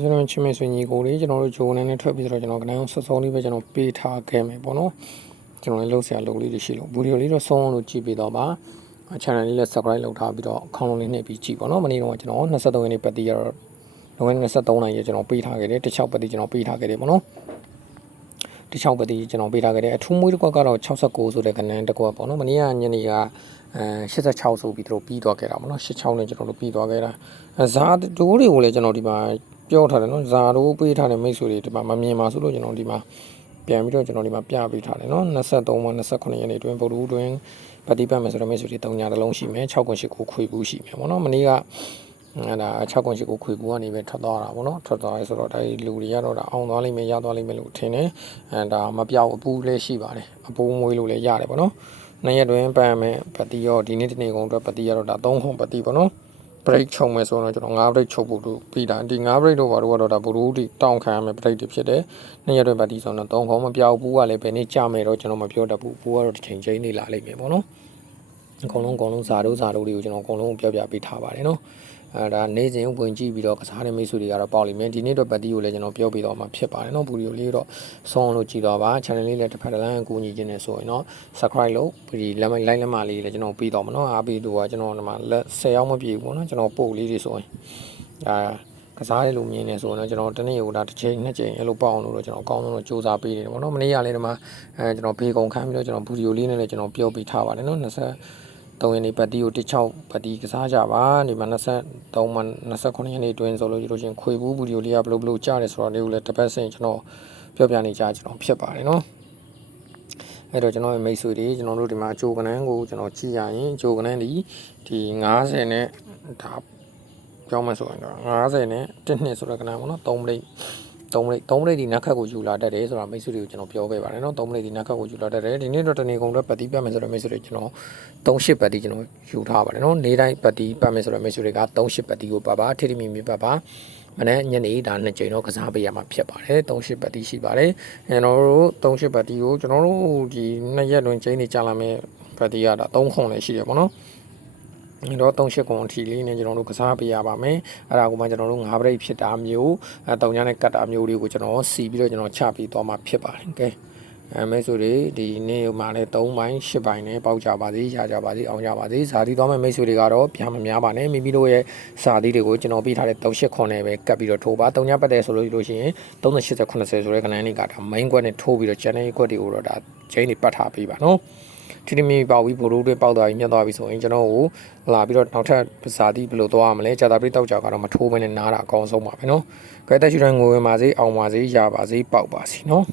ကျွန်တော်ချင်းမဆွေညီကိုလေးကျွန်တော်တို့ဂျိုးနဲ့ထွက်ပြီးတော့ကျွန်တော်ကနန်းဆော့ဆောလေးပဲကျွန်တော်ပေးထားခဲ့မယ်ပေါ့နော်ကျွန်တော်လည်းလှုပ်ဆရာလုပ်လေးတွေရှိလို့ဗီဒီယိုလေးတော့ဆုံးလို့ကြည့်ပြီးတော့ပါ channel လေးလည်း subscribe လုပ်ထားပြီးတော့အကောင့်လေးနှိပ်ပြီးကြည့်ပေါ့နော်မနေ့တော့ကျွန်တော်23ရက်နေ့ပတ်တီးရတော့လွန်ခဲ့တဲ့23နိုင်ရကျွန်တော်ပေးထားခဲ့တယ်တစ်ချောက်ပတ်တီးကျွန်တော်ပေးထားခဲ့တယ်ပေါ့နော်တစ်ချောက်ပတ်တီးကျွန်တော်ပေးထားခဲ့တယ်အထူးမွေးတစ်ခွက်ကတော့69ဆိုတဲ့ကနန်းတစ်ခွက်ပေါ့နော်မနေ့ကညနေက86ဆိုပြီးတော့ပြီးသွားခဲ့တာပေါ့နော်86နဲ့ကျွန်တော်တို့ပြီးသွားခဲ့တာဇာတိုးတွေကိုလည်းကျွန်တော်ဒီမှာပြောထားတယ်နော်ဇာတို့ပေးထားတဲ့မိတ်ဆွေတွေဒီမှာမမြင်ပါဆိုလို့ကျွန်တော်ဒီမှာပြန်ပြီးတော့ကျွန်တော်ဒီမှာပြပေးထားတယ်နော်23မှ29ရက်နေ့တွင်ဗုဒ္ဓဦးတွင်ပတ်တိပတ်မယ်ဆိုတော့မိတ်ဆွေတွေ3ညတလုံးရှိမယ်6.8ကိုခွေဘူးရှိမယ်ပေါ့နော်မနေ့ကအဲ့ဒါ6.8ကိုခွေဘူးကနေပဲထွက်သွားတာပေါ့နော်ထွက်သွားရဲဆိုတော့ဒါလူတွေကတော့ဒါအောင်သွားလိမ့်မယ်ရသွားလိမ့်မယ်လို့ထင်တယ်အဲ့ဒါမပြောက်အပူလည်းရှိပါတယ်အပူမွေးလို့လည်းရတယ်ပေါ့နော်နေ့ရက်တွင်ပန်းမယ်ပတ်တိရောဒီနေ့တနေ့ကုန်အတွက်ပတ်တိရတော့ဒါ3ခုပတ်တိပေါ့နော်break ချုံမယ်ဆိုတော့ကျွန်တော်9 break ချုပ်ဖို့တို့ပြီးတာဒီ9 break တော့ဘာလို့ကတော့ဒါဘူရူဒီတောင်းခံရမယ် break တွေဖြစ်တယ်နေ့ရက်တွင်ပတ်တိဆိုတော့3ခုမပြောက်ဘူးကလည်းဘယ်နေ့ကြမယ်တော့ကျွန်တော်မပြောတတ်ဘူးဘူးကတော့တစ်ချိန်ချင်းနေလာလိမ့်မယ်ပေါ့နော်အကုန်လုံးဇာတို့တွေကိုကျွန်တော်အကုန်လုံးပြောပြပေးထားပါတယ်နော်အဲဒါနေ့စဉ်ဝင်ကြည့်ပြီးတော့ကစားတဲ့မိတ်ဆွေတွေကတော့ပေါ့လိမ့်မယ်ဒီနေ့တော့ပတ်တီကိုလည်းကျွန်တော်ပြောပြတော့မှာဖြစ်ပါတယ်နော်ဗီဒီယိုလေးတော့ဆောင်းလို့ကြည့်တော့ပါ channel လေးလည်းတစ်ဖက်တစ်လမ်းအကူညီခြင်းနဲ့ဆိုရင်တော့ subscribe လုပ်ဒီလက်မလိုက်လက်မလေးလည်းကျွန်တော်ပြီးတော့မှာနော်အားပြီးတော့ကျွန်တော်ဒီမှာလက်10ရောက်မပြည့်ဘူးပေါ့နော်ကျွန်တော်ပို့လေးတွေဆိုရင်ကစားတဲ့လူမြင်နေဆိုတော့ကျွန်တော်တနေ့ဟိုဒါတစ်ချိန်နှစ်ချိန်အဲ့လိုပေါ့အောင်လို့ကျွန်တော်အကောင်းဆုံးတော့စူးစမ်းပေးနေတယ်ပေါ့နော်မနေ့ကလည်းဒီမှာကျွန်တော်ဘေးကုံခန်းပြီးတော့ကျွန်တော်ဗီဒီယိုလေးနဲ့လည်းကျွန်တော်ပြောပြထားပါတယ်နော်3ရက်နေ့ပတ်တီကို16ပတ်တီကစားကြပါဒီမှာ23မှ29ရက်နေ့တွင်ဆိုလို့ရှင်ခွေဘူးဗီဒီယိုလေးကဘလို့ကြားတယ်ဆိုတော့လေးကိုလည်းတစ်ပတ်စင်ကျွန်တော်ပြောပြနေကြကျွန်တော်ဖြစ်ပါတယ်နော်အဲ့တော့ကျွန်တော်မိတ်ဆွေတွေကျွန်တော်တို့ဒီမှာဂျိုကနန်းကိုကျွန်တော်ကြည့်ရရင်ဂျိုကနန်းဒီ90နဲ့ဒါကြောင်းမဆိုရင်တော့90နဲ့1နှစ်ဆိုတဲ့ကနန်းပေါ့နော်3မိနစ်ဒီနက်ခတ်ကိုယူလာတတ်တယ်ဆိုတာမိတ်ဆွေတွေကိုကျွန်တော်ပြောခဲ့ပါတယ်နော်3မိနစ်ဒီနက်ခတ်ကိုယူလာတတ်တယ်ဒီနေ့တော့တနေ့ကုန်တော့ပတ်တီးပတ်မယ်ဆိုတော့မိတ်ဆွေတွေကျွန်တော်38ပတ်တီးကျွန်တော်ယူထားပါတယ်နော်နေ့တိုင်းပတ်တီးပတ်မယ်ဆိုတော့မိတ်ဆွေတွေက38ပတ်တီးကိုပါထိထိမိမိပတ်ပါမနေ့ညနေဒါ2ကြိမ်တော့ကစားပေးရမှာဖြစ်ပါတယ်38ပတ်တီးရှိပါတယ်ကျွန်တော်တို့38ပတ်တီးကိုကျွန်တော်တို့ဒီ2ရက်တွင်ချိန်နေကြာလာမယ်ပတ်တီးရတာ3ခုလည်းရှိတယ်ပေါ့နော်ဒီတော့38ခုအထိလေးနဲ့ကျွန်တော်တို့ကစားပေးရပါမယ်အဲ့ဒါကိုမှကျွန်တော်တို့9 break ဖြစ်တာမျိုး3ညနဲ့ကတ်တာမျိုးတွေကိုကျွန်တော်စီပြီးတော့ကျွန်တော်ချပြီးသွားမှာဖြစ်ပါတယ်ကဲမဲဆိုတွေဒီနေ့မှာလည်း3ပိုင်း10ပိုင်းနဲ့ပေါက်ကြပါစေရကြပါစေအောင်ကြပါစေဇာတိသွားမဲ့မိတ်ဆွေတွေကတော့ပြန်မများပါနဲ့မိမိတို့ရဲ့စာသီးတွေကိုကျွန်တော်ပေးထားတဲ့38ခွန်နဲ့ပဲကတ်ပြီးတော့ထိုးပါ3ညပတ်တယ်ဆိုလို့ရှိရင်380 90ဆိုတဲ့ခဏလေးကဒါ main ကွက်နဲ့ထိုးပြီးတော့ channel ကွက်တွေကိုတော့ဒါချိန်တွေပတ်ထားပေးပါနော်ဒီနေ့ပေါက်ပြီးဘိုးတို့တွေပေါက်သွားပြီးညက်သွားပြီဆိုရင်ကျွန်တော်ကိုလာပြီးတော့နောက်ထပ်ဇာတိဘယ်လိုသွားရမလဲဂျာတာပရိတောက်ကြကတော့မထိုးဘဲနဲ့နားတာအကောင်းဆုံးပါပဲနော်ကြိုက်တဲ့ရှူတိုင်းငွေဝင်ပါစေအောင်ပါစေရပါစေပေါက်ပါစေနော်